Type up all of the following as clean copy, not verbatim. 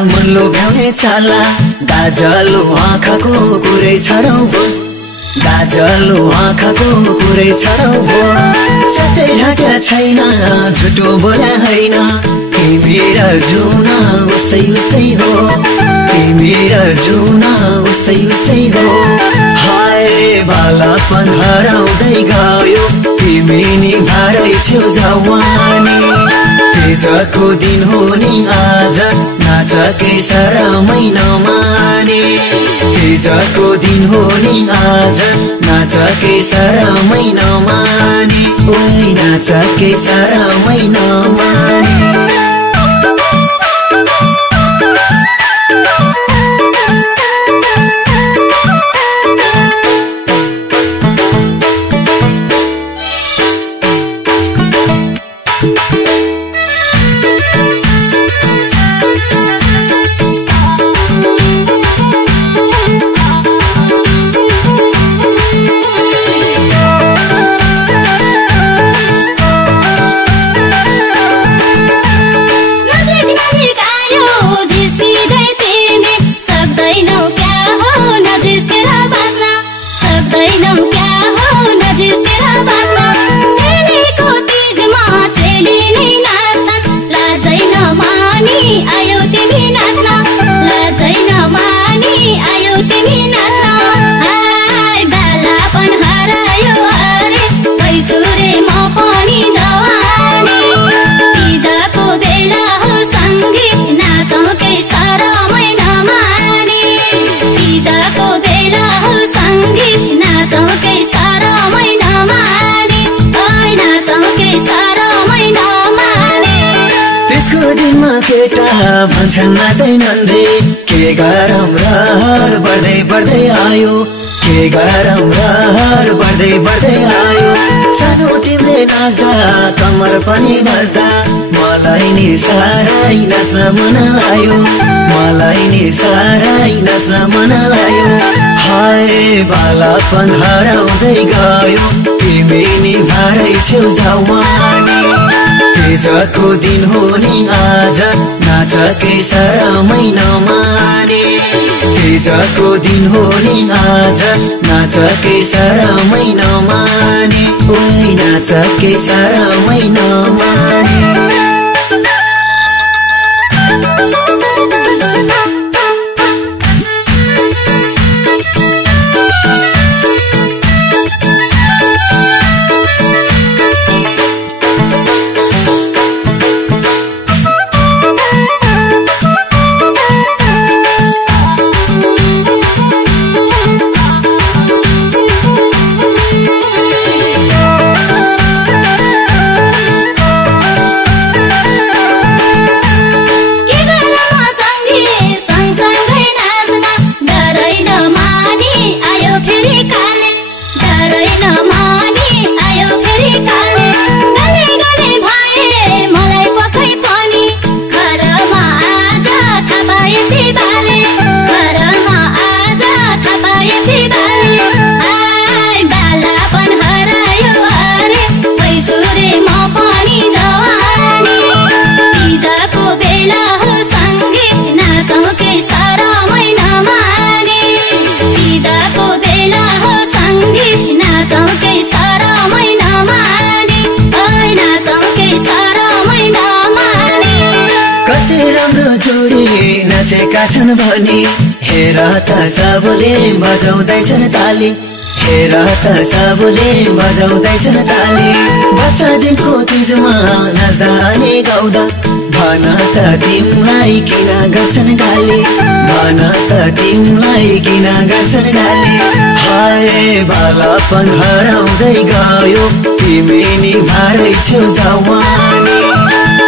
मन लोभ्याउने छाला गाजलो आँखाको कुरै छडौ भो गाजलो आँखाको कुरै छडौ भो सतै ढाट्या छैन झुटो बोल्या होइन तिमी र जुना उस्तै उस्तै हो तिमी र जुना उस्तै उस्तै हो हाय बालापन हराउँदै गयो तिमी नि भारै छेउ जवानी तेजको दिन हो नि आज नाचकै शरमै नमाने तेजको दिन हो नि आज नाचकै शरमै नमाने ओइ नाचकै शरमै नमाने केटा भन्छन् नाच्दैनन् रे के गरौँ रहर बढ्दै बढ्दै आयो के गरौँ रहर बढ्दै बढ्दै आयो सानो तिमीले नाच्दा कम्मर पनि नाच्दा मलाई नि साह्रै नाच्न मन लाग्यो मलाई नि साह्रै नाच्न मन लाग्यो हाय बालापन हराउँदै गयो तिमी नि भारै छेउ जवानी तेजको दिन हो नि आज नाचकै शरमै नमाने तेजको दिन हो नि आज नाचकै शरमै नमाने ओइ नाचकै शरमै नमाने राम्रो जोडी नाचेका छन् भने हेर त सबले बजाउँदैछन् ताली हेर त सबले बजाउँदैछन् ताली वर्षदिनको तीजमा नाच्दा अनि गाउँदा भन त तिमीलाई किन गर्छन् गाली भन त तिमीलाई किन गर्छन् गाली हाय बालापन हराउँदै गयो तिमी नि भारै छौ जवानी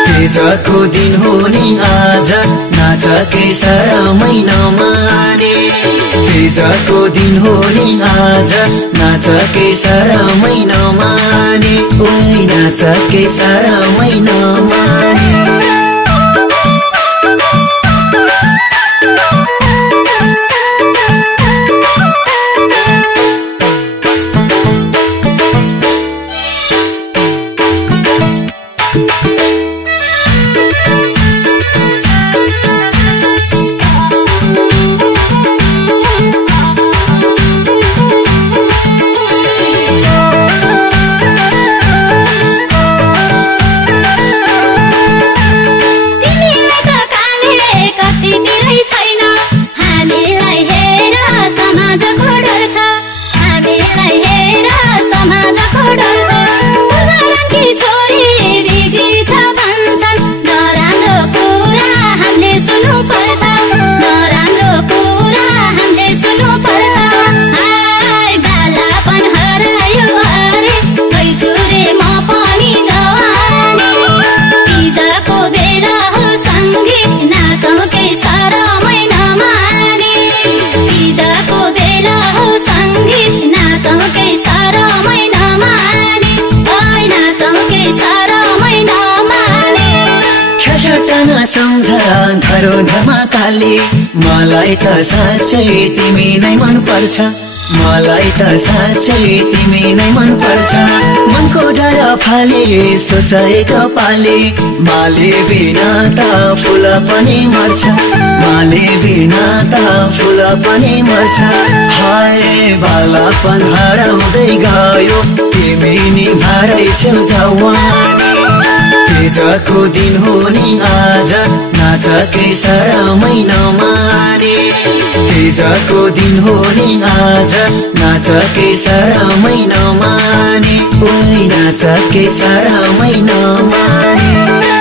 तीजको दिन हो नि आज नाचकै शरमै नमाने तीजको दिन हो नि आज नाचकै शरमै नमाने ओइ नाचकै शरमै नमाने सम्झरा धरो धर्मा काली मलाई त साँच्चै तिमी नै मन पर्छ मलाई त साँच्चै तिमी नै मन पर्छ मनको डर फाले सोचेको पाले माले बिना त फूल पनि मर्छ माले बिना त फूल पनि मर्छ हाय बालापन हराउँदै गयो तिमी नि भारै छौ जवानी तीजको दिन हो नि आज नाचकै शरमै नमाने तीजको दिन हो नि आज नाचकै शरमै नमाने ओइ नाचकै शरमै नमाने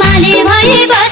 माली भई